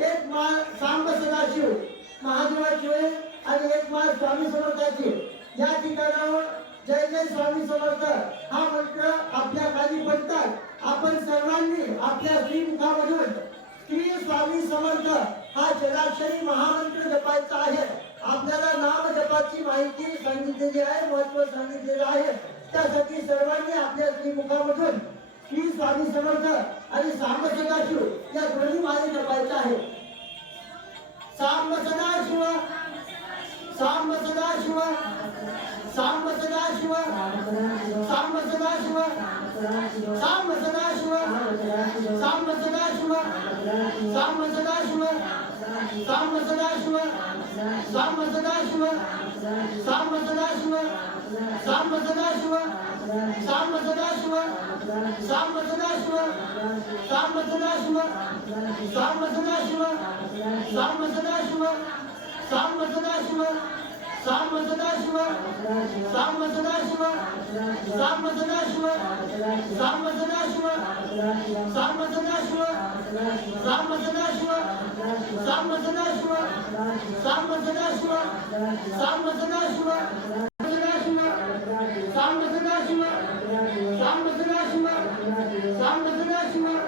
एक माळ सांब सदाशिव महादेवाची आणि एक माल स्वामी समर्थाची. या ठिकाणावर जय जय स्वामी समर्थ. हा मंत्र आपल्या खाली पडतात. आपण सर्वांनी आपल्या श्रीमुखामधून श्री स्वामी समर्थ हा जलाक्षरी महामंत्र जपायचा आहे. आपल्याला नाम जपाची माहिती सांगितलेली आहे महत्त्व सांगितलेलं आहे. त्यासाठी सर्वांनी आपल्या श्रीमुखामधून श्री स्वामी समर्थ आणि सांब सदाशिव या दोन्ही माळे जपायचं आहे. सांब सदाशिव सांब सदाशिव सांब सदाशिव सांब सदाशिव सांब सदाशिव सांब सदाशिव सांब सदाशिव सांब सदाशिव सांब सदाशिव सांब सदाशिव सांब सदाशिव सांब सदाशिव सांब सदाशिव सांब सदाशिव सांब सदाशिव सांब सदाशिव सांब सदाशिव सांब सदाशिव सांब सदाशिव सांब सदाशिव सांब सदाशिव सांब सदाशिव सांब सदाशिव सांब सदाशिव सांब सदाशिव सांब सदाशिव सदाशिव सांब सदाशिव सांब सदाशिव सांब सदाशिव सांब सदाशिव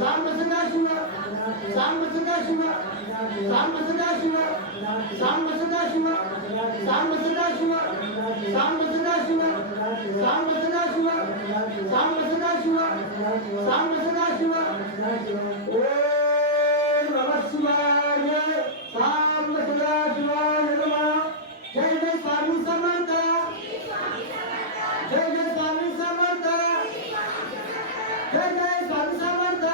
सांब सदाशिव सांब सदाशिव सांब సాంబ సదాశివ సాంబ సదాశివ సాంబ సదాశివ సాంబ సదాశివ సాంబ సదాశివ సాంబ సదాశివ ఓం నమ శివాయ సాంబ సదాశివాయ నమ జై జై స్వామి సమర్థ జై జై స్వామి సమర్థ జై జై స్వామి సమర్థ.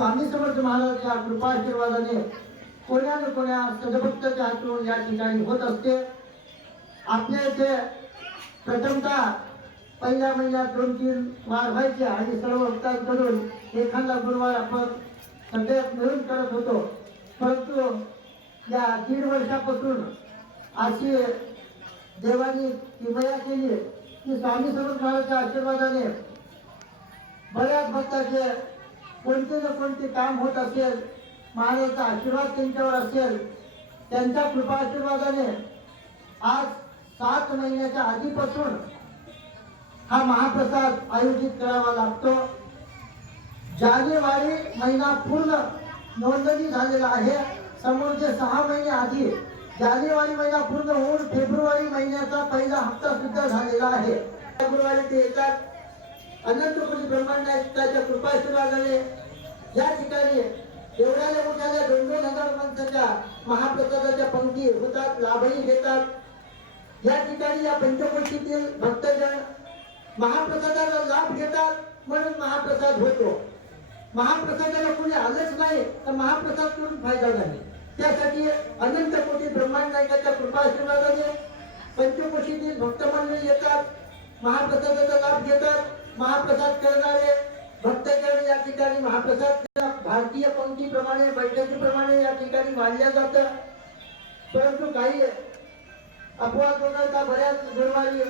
स्वामी समर्थ महाराजच्या कृपाशीर्वादाने कोण्या न कोण्या सदभक्ताच्या हातून या ठिकाणी होत असते. आपल्या इथे प्रथमतः पहिल्या महिन्यात दोन तीन वार व्हायचे आणि सर्व भक्तांकडून एखादा गुरुवार आपण सगळे मिळून करत होतो. परंतु या दीड वर्षापासून अशी देवानी किमया केली की स्वामी समर्थ महाराजच्या आशीर्वादाने बऱ्याच भक्ताचे कोणते ना कोणते काम होत असेल महाराजांचा आशीर्वाद त्यांच्यावर असेल त्यांच्या कृपा आशीर्वादाने आज सात महिन्याच्या आधीपासून हा महाप्रसाद आयोजित करावा लागतो. जानेवारी महिना पूर्ण नोंदणी झालेला आहे. समोरचे सहा महिने आधी जानेवारी महिना पूर्ण होऊन फेब्रुवारी महिन्याचा पहिला हप्ता सुद्धा झालेला आहे. फेब्रुवारी ते येतात. अनंत कोटी ब्रह्मांडाच्या कृपाशीर्वादाने या ठिकाणी एवढ्याला मोठ्याला दोन दोन हजार माणसाच्या महाप्रसादाच्या पंक्ती होतात लाभही घेतात. या ठिकाणी या पंचकोशीतील भक्तजन महाप्रसादाचा लाभ घेतात म्हणून महाप्रसाद होतो. महाप्रसादाला कोणी आलंच नाही तर महाप्रसाद करून फायदा नाही. त्यासाठी अनंत कोटी ब्रह्मांड नायकाच्या कृपा आशीर्वादाने पंचकोशीतील भक्तमंडळी येतात महाप्रसादाचा लाभ घेतात. महाप्रसाद करणारे भक्तजन या ठिकाणी महाप्रसाद भारतीय पंक्तीप्रमाणे बैठकीप्रमाणे या ठिकाणी मानल्या जातं. परंतु काही अपवाद वगळता बऱ्याच गुरुवारी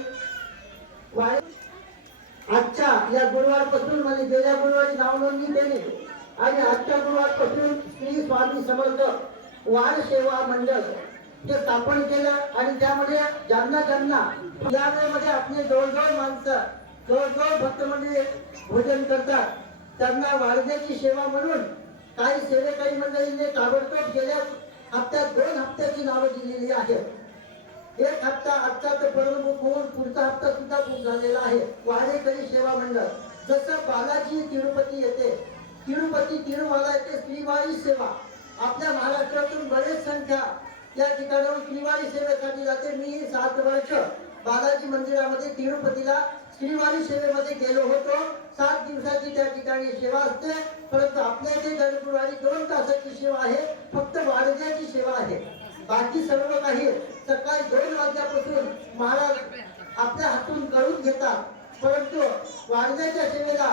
आजच्या या गुरुवारपासून म्हणजे गेल्या गुरुवारी नाव नोंदणी केली. आणि आजच्या गुरुवारपासून श्री स्वामी समर्थ वार सेवा मंडळ ते स्थापन केलं. आणि त्यामध्ये ज्यांना ज्यांना या आपले जवळजवळ माणसं जवळजवळ भक्त म्हणजे मंडळी भोजन करतात. त्यांना वाढण्याची सेवा म्हणून काही सेवेकरी मंडळींनी ताबडतोब गेल्या हप्त्यात दोन हप्त्याची नावं दिलेली आहेत. एक हप्ता आजचा तर परमुख होऊन पुढचा हप्ता सुद्धा बुक झालेला आहे. वाडेकरी सेवा मंडळ. जसं बालाजी तिरुपती येते तिरुपती तिरुमाला येते श्रीवारी सेवा. आपल्या महाराष्ट्रातून बरेच संख्या या ठिकाणाहून श्रीवारी सेवेसाठी जाते. मी सात वर्ष बालाजी मंदिरामध्ये तिरुपतीला श्रीवारी सेवेमध्ये गेलो होतो. सात दिवसाची त्या ठिकाणी सेवा असते. परंतु आपल्या इथे दरगुरुवारी दोन तासाची सेवा आहे. फक्त वाढण्याची सेवा आहे. बाकी सर्व काही सकाळी दोन वाजल्यापासून महाराज आपल्या हातून करून घेतात. परंतु वाढण्याच्या सेवेला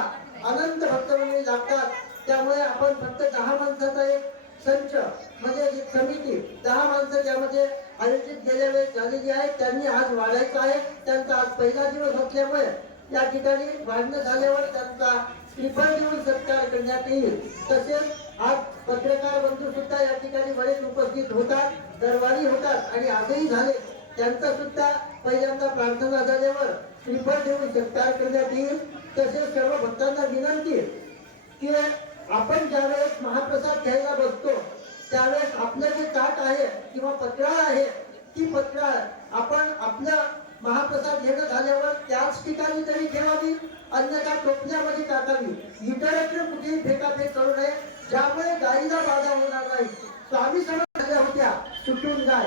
अनंत भक्तमंडळी लागतात. त्यामुळे आपण फक्त दहा माणसाचा एक संच म्हणजे एक समिती दहा माणसं त्यामध्ये आयोजित गेल्या वेळेस झालेली आहे त्यांनी आज वाढायचं आहे. त्यांचा आज पहिला दिवस असल्यामुळे या ठिकाणी वाढणं झाल्यावर त्यांचा श्रीफळ देऊन सत्कार करण्यात येईल. तसेच आज पत्रकार बंधू सुद्धा या ठिकाणी बरेच उपस्थित होतात दरबारी होतात आणि आजही झाले. त्यांचा सुद्धा पहिल्यांदा प्रार्थना झाल्यावर श्रीफळ देऊन सत्कार करण्यात येईल. तसेच सर्व भक्तांना विनंती की आपण ज्यावेळेस महाप्रसाद घ्यायला बसतो त्यावेळेस आपलं जे ताट आहे किंवा पत्राळ आहे ती पत्राळ आपण आपलं महाप्रसाद घेणं झाल्यावर त्याच ठिकाणी तरी ठेवावी अन्यथा टोपल्यामध्ये टाकावी. इतरत्र कुठेही फेकाफेक करू नये. ज्यामुळे गायीला बाधा होणार नाही. स्वामी समज झाल्या होत्या सुटून गाय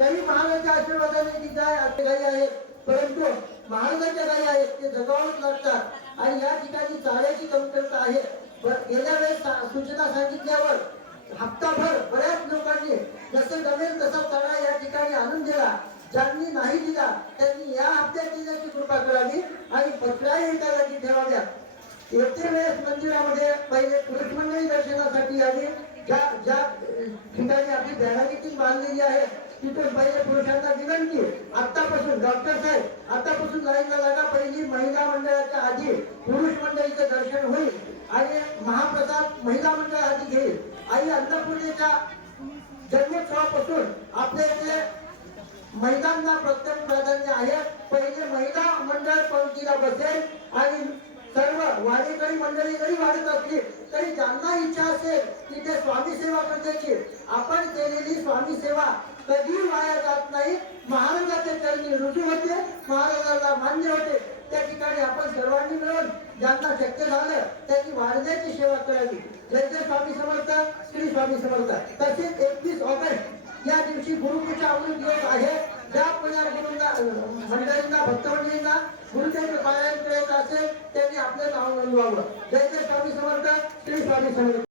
तरी महाराजांच्या आशीर्वादाने ती गाय आपली गाई आहेत परंतु महाराजांच्या गायी आहेत ते जगावच लागतात. आणि या ठिकाणी चाऱ्याची कमतरता आहे. गेल्या वेळेस सूचना सांगितल्यावर हप्ताभर बऱ्याच लोकांनी जसे जमेल तसा तळा या ठिकाणी आणून दिला. ज्यांनी नाही दिला त्यांनी या हप्त्यात देण्याची कृपा करावी आणि पत्राही एका जागी ठेवाव्या येते वेळेस मंदिरामध्ये पहिले पुरुष मंडळी दर्शनासाठी आली. ज्या ज्या ठिकाणी आपली बॅनरीची बांधलेली आहे तिथून पहिले पुरुषांना विनंती. आतापासून डॉक्टर साहेब आतापासून लाईनला लागा. पहिली महिला मंडळाच्या आधी पुरुष मंडळीचं दर्शन होईल. आणि महाप्रसाद महिला मंडळ आधी घेईल. आई अन्नपूर्णेच्या जन्मोत्सवापासून आपल्या इथे महिलांना प्रत्येक प्राधान्य आहे. पहिले महिला मंडळ पंक्तीला बसेल आणि सर्व वाडेकरी मंडळी जरी वाढत असली तरी ज्यांना इच्छा असेल तिथे स्वामी सेवा करण्याची. आपण केलेली स्वामी सेवा कधीही वाया जात नाही. महाराजाचे चरणी रुजू होते महाराजाला मान्य होते. त्या ठिकाणी आपण सर्वांनी मिळून ज्यांना शक्य झालं त्यांनी वाढण्याची सेवा करावी. जय स्वामी समर्थ श्री स्वामी समर्थ. तसेच एकतीस ऑगस्ट या दिवशी गुरुपूजा अमृत दिवस आहे. ज्या पुण्या गुरुंना मंडळींना भक्तमंडळींना गुरुदेव पारायण करायचं असेल त्यांनी आपलं नाव नोंदवावं. जय स्वामी समर्थ श्री स्वामी समर्थ.